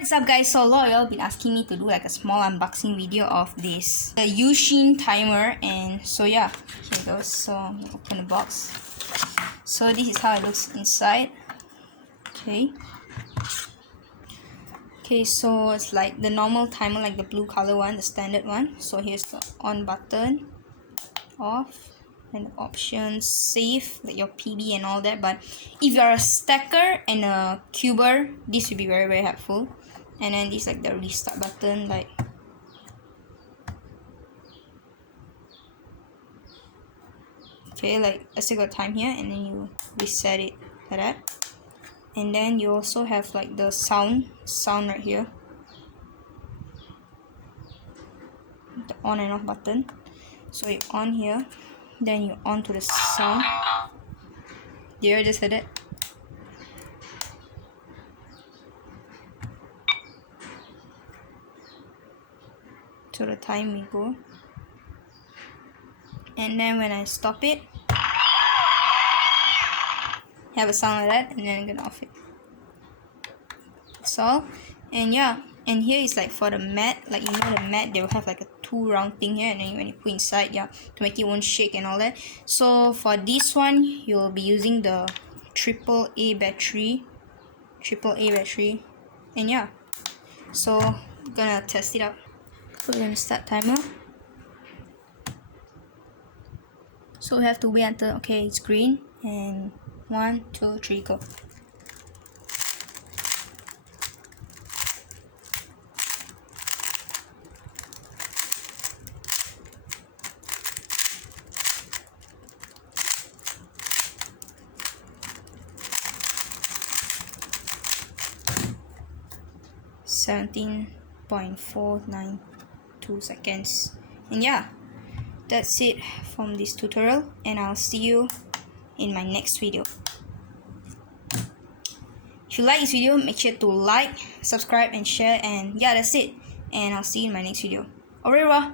What's up guys, so a lot of y'all been asking me to do like a small unboxing video of this the Yuxin timer, and so yeah, here it goes. So I'm gonna open the box. So this is how it looks inside. Okay, so it's like the normal timer, like the blue color one, the standard one. So here's the on button, off, and the options, save, like your PB and all that. But if you're a stacker and a cuber, this will be very helpful. And then this like the restart button, like okay, like I still got time here, and then you reset it like that. And then you also have like the sound right here, the on and off button. So you on here, then you on to the sound. Did you just heard it? To the time we go, and then when I stop it, have a sound like that, and then I'm gonna off it. That's all. And yeah, and here is like for the mat, like you know the mat, they will have like a two round thing here, and then when you put inside, yeah, to make it won't shake and all that. So for this one, you'll be using the AAA battery, and yeah, so I'm gonna test it out. So we're gonna start timer. So we have to wait until okay it's green, and 1, 2, 3 go. (17.492 seconds). And yeah, that's it from this tutorial, and I'll see you in my next video. If you like this video, make sure to like, subscribe, and share. And yeah, that's it, and I'll see you in my next video. Au revoir.